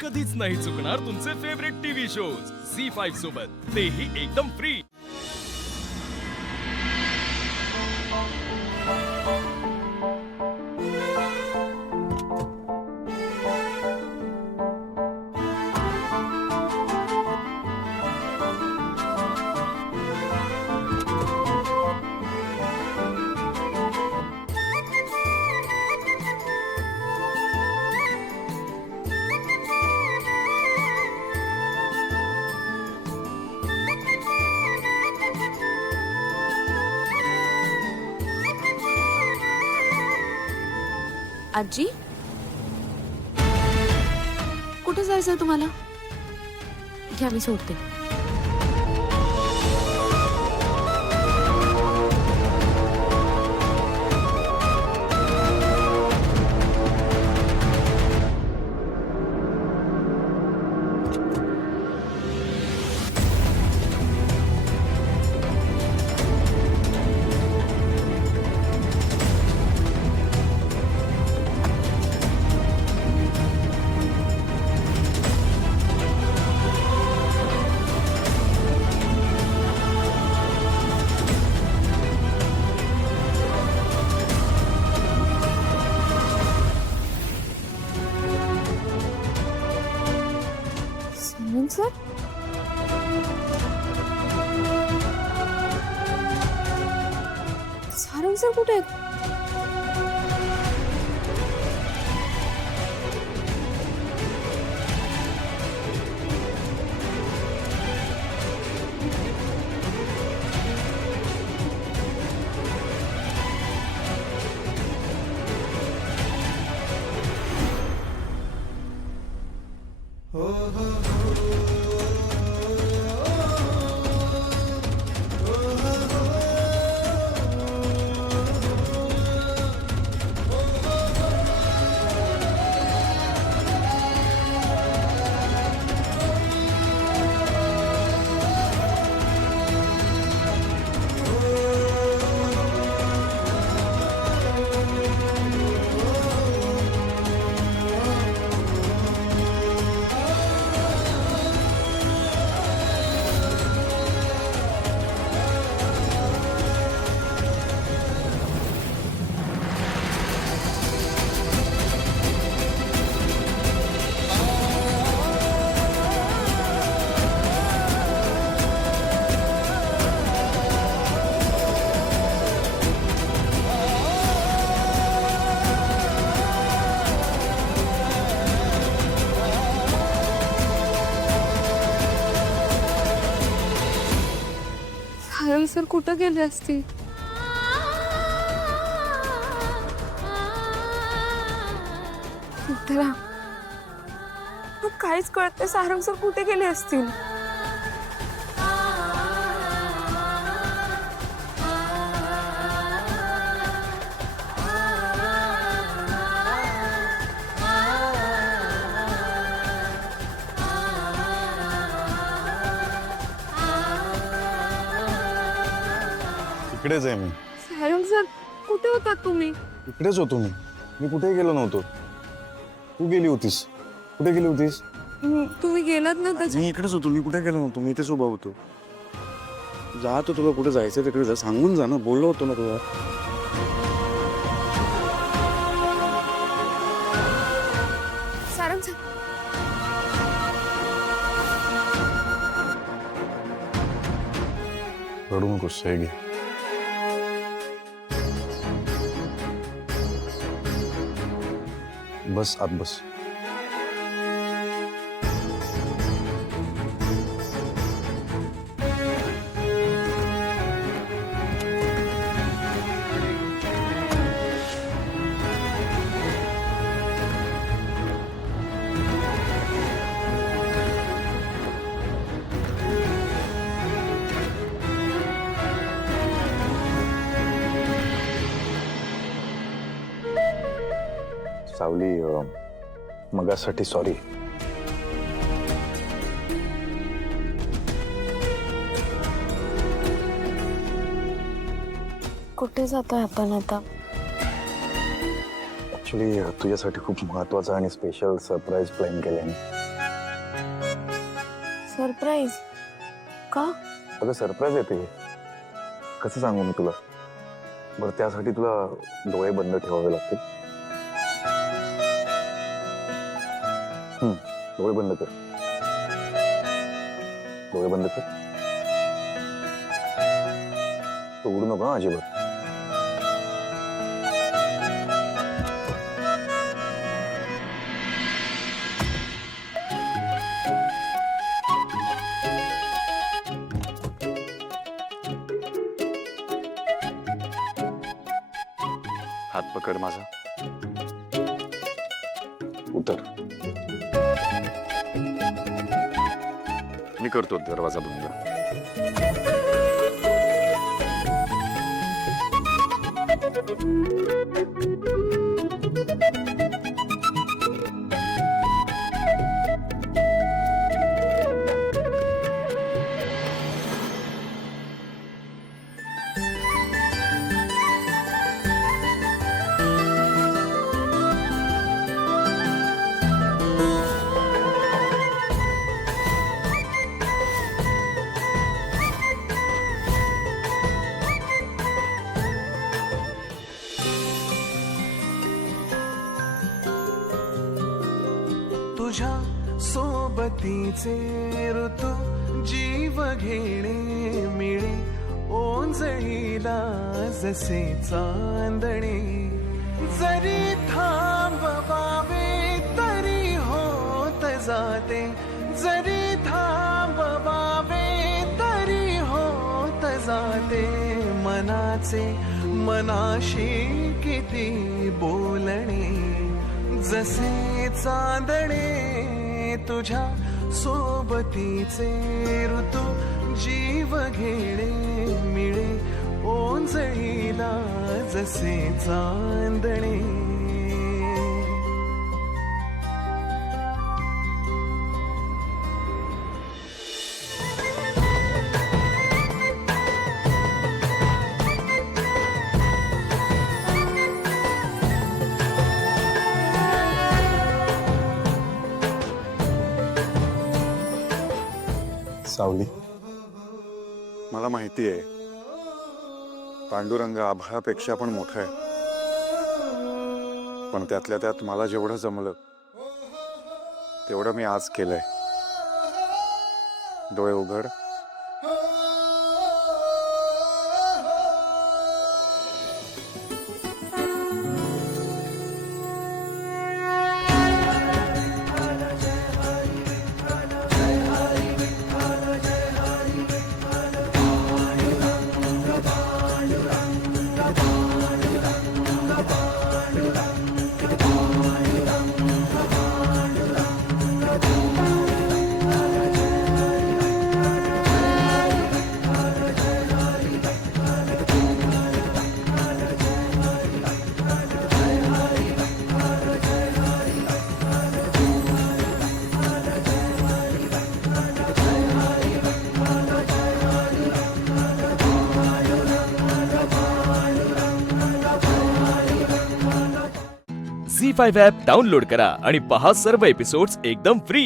कधीच नाही चुकणार तुमचे फेवरेट टीव्ही शोज झी5 सोबत, तेही एकदम फ्री। आजी, कुठे जायचंय तुम्हाला? घ्या मी सोडते। सर, सारंग सर कुठे आहेत? सारंग सर कुठं गेले असतील? उत्तरा, काहीच कळत नाही, सारंग सर कुठे गेले असतील? इकडेच आहे मी। सारंग सर कुठे होतात तुम्ही? इकडेच होतो मी कुठेही गेलो नव्हतो। तू गेली होतीस, कुठे गेली होतीस? तुम्ही गेलात ना त्याच्या? मी इकडेच होतो, मी कुठे गेलो नव्हतो, मी इथेच उभा होतो। जातो, तुला कुठे जायचं तिकडे जा, सांगून जा ना, बोललो होतो ना तुला। सारंग सर, रडू नकोस, हे घे। बस आत बस। सावली, मगासाठी सॉरी। कुठे जातोय आपण आता? ऍक्च्युली तुझ्यासाठी खूप महत्वाचा आणि स्पेशल सरप्राईज प्लॅन केलाय मी। सरप्राईज का? अगं सरप्राईज येते. कसं सांगू मी तुला? बरं त्यासाठी तुला डोळे बंद ठेवावे लागतील. डोळे बंद कर. डोळे बंद कर. तू उडू नको अजिबात. हात पकड माझा. उतर. मी करतो दरवाजा बंद. तुझ्या सोबतीचे ऋतू जीव घेणे मिळे ओंजळीला जसे चांदणे जरी थांबवावे तरी होत जाते जरी थांबवावे तरी होत जाते मनाचे मनाशी किती बोलणे जसे चांदणे तुझ्या सोबतीचे ऋतू जीव घेणे मिळे ओंजळीला जसे चांदणे सावली, मला माहिती आहे पांडुरंग आभाळापेक्षा पण मोठा आहे, पण त्यातल्या त्यात मला जेवढं जमलं तेवढं मी आज केलंय. डोळे उघड. झी5 ॲप डाउनलोड करा आणि पहा सर्व एपिसोड्स एकदम फ्री.